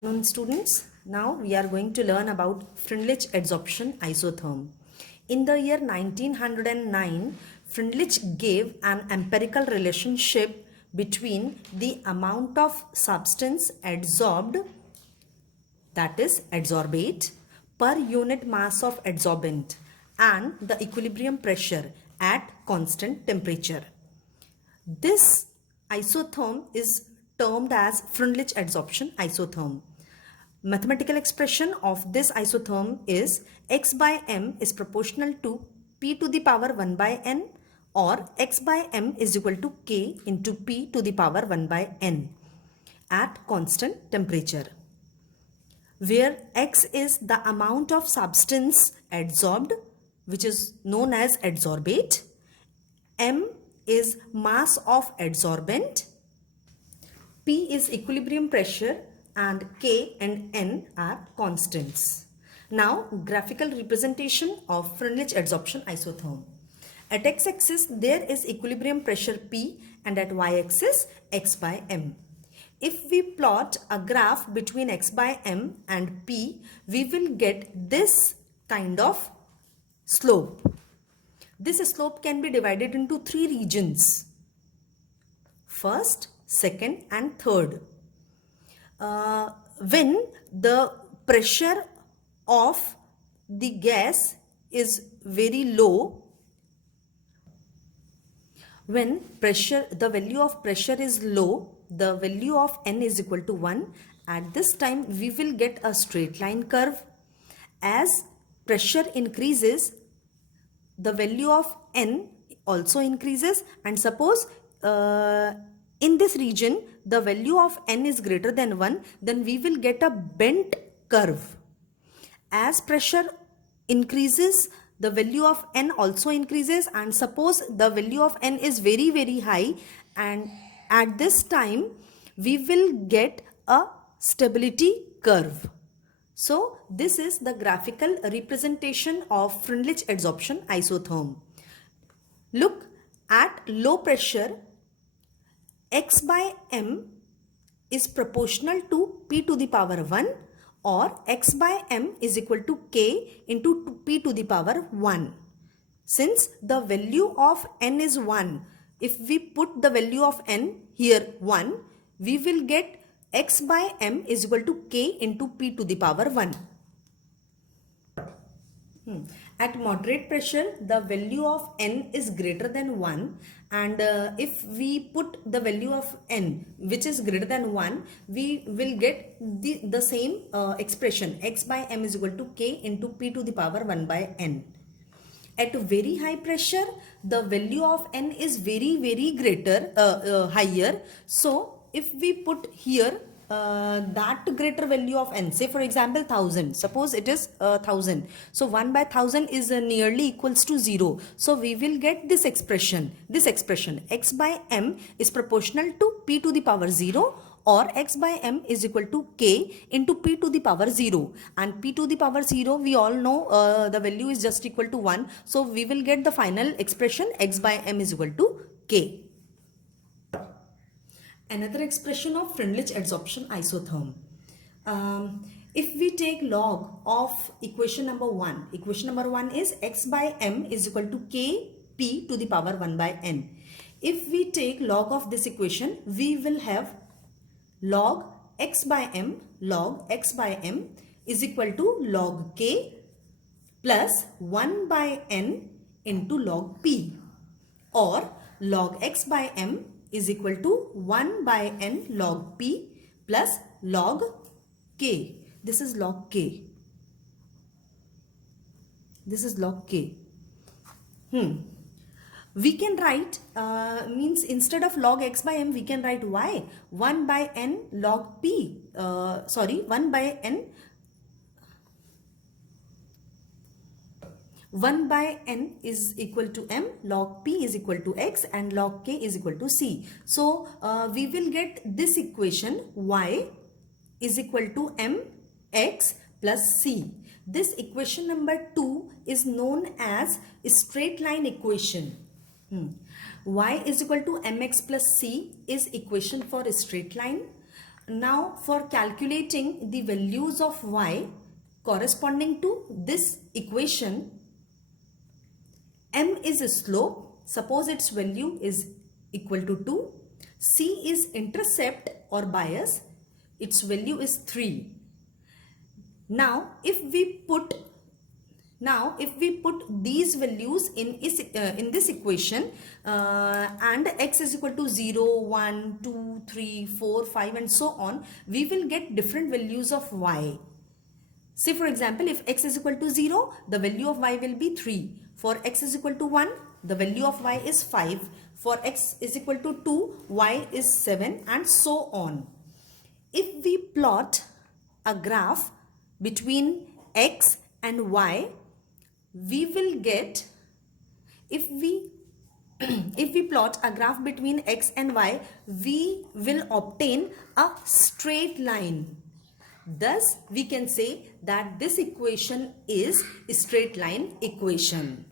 Students, now we are going to learn about Freundlich adsorption isotherm. In the year 1909, Freundlich gave an empirical relationship between the amount of substance adsorbed, that is adsorbate, per unit mass of adsorbent and the equilibrium pressure at constant temperature. This isotherm is termed as Freundlich adsorption isotherm. Mathematical expression of this isotherm is x by m is proportional to p to the power 1 by n, or x by m is equal to k into p to the power 1 by n at constant temperature, where x is the amount of substance adsorbed, which is known as adsorbate, m is mass of adsorbent, P is equilibrium pressure, and K and N are constants. Now, graphical representation of Freundlich adsorption isotherm. At x-axis there is equilibrium pressure P, and at y-axis x by m. If we plot a graph between x by m and P, we will get this kind of slope. This slope can be divided into three regions: first, second and third. When the pressure of the gas is very low, when the value of pressure is low, the value of n is equal to 1. At this time we will get a straight line curve. As pressure increases, the value of n also increases, and suppose in this region the value of n is greater than 1, then we will get a bent curve. As pressure increases, the value of n also increases, and suppose the value of n is very high, and at this time we will get a stability curve. So this is the graphical representation of Freundlich adsorption isotherm. Look, at low pressure, x by m is proportional to p to the power 1, or x by m is equal to k into p to the power 1. Since the value of n is 1, if we put the value of n here 1, we will get x by m is equal to k into p to the power 1. At moderate pressure, the value of n is greater than 1, and if we put the value of n which is greater than 1, we will get the same expression: x by m is equal to k into p to the power 1 by n. At very high pressure, the value of n is very higher. So if we put here that greater value of n, say for example 1000, suppose it is 1000, so 1 by 1000 is nearly equals to 0. So we will get this expression x by m is proportional to p to the power 0, or x by m is equal to k into p to the power 0, and p to the power 0 we all know the value is just equal to 1. So we will get the final expression x by m is equal to k. Another expression of Freundlich adsorption isotherm. If we take log of equation number 1, equation number 1 is x by m is equal to k p to the power 1 by n. If we take log of this equation, we will have log x by m is equal to log k plus 1 by n into log p, or log x by m is equal to 1 by n log p plus log k. This is log k. This is log k. We can write, means instead of log x by m, we can write y. 1 by n log p. 1 by n 1 by n is equal to m, log p is equal to x, and log k is equal to c. So we will get this equation y is equal to m x plus c. This equation number 2 is known as straight line equation. Y is equal to mx plus c is equation for a straight line. Now for calculating the values of y corresponding to this equation, m is a slope, suppose its value is equal to 2, c is intercept or bias, its value is 3. Now if we put these values in this equation and x is equal to 0, 1, 2, 3, 4, 5 and so on, we will get different values of y. Say for example, if x is equal to 0, the value of y will be 3. For x is equal to 1, the value of y is 5. For x is equal to 2, y is 7 and so on. If we plot a graph between x and y, we will get, if we plot a graph between x and y, we will obtain a straight line. Thus, we can say that this equation is a straight line equation.